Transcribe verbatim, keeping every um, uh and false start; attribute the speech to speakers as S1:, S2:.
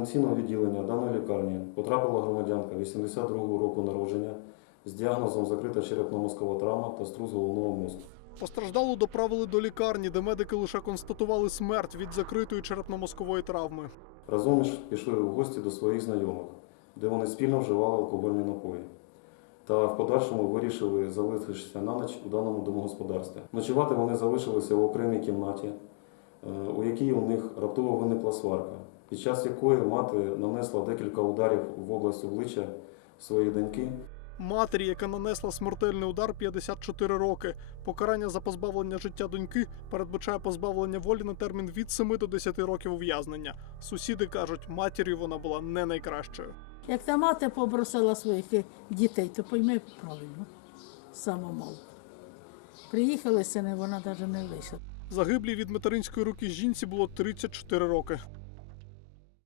S1: реанімаційного відділення даної лікарні потрапила громадянка вісімдесят другого року народження з діагнозом закрита черепно-мозкова травма та струс головного мозку.
S2: Постраждалу доправили до лікарні, де медики лише констатували смерть від закритої черепно-мозкової травми.
S1: Разом ж пішли в гості до своїх знайомих, де вони спільно вживали алкогольні напої. Та в подальшому вирішили залишитися на ніч у даному домогосподарстві. Ночувати вони залишилися в окремій кімнаті, у якій у них раптово виникла сварка, під час якої мати нанесла декілька ударів в область обличчя своєї доньки.
S2: Матері, яка нанесла смертельний удар, п'ятдесят чотири роки. Покарання за позбавлення життя доньки передбачає позбавлення волі на термін від семи до десяти років ув'язнення. Сусіди кажуть, матір'ю вона була не найкращою.
S3: Як та мати побросила своїх дітей, то пойми правильно, сама мало. Приїхали сини, вона навіть не лишила.
S2: Загиблій від материнської руки жінці було тридцять чотири роки.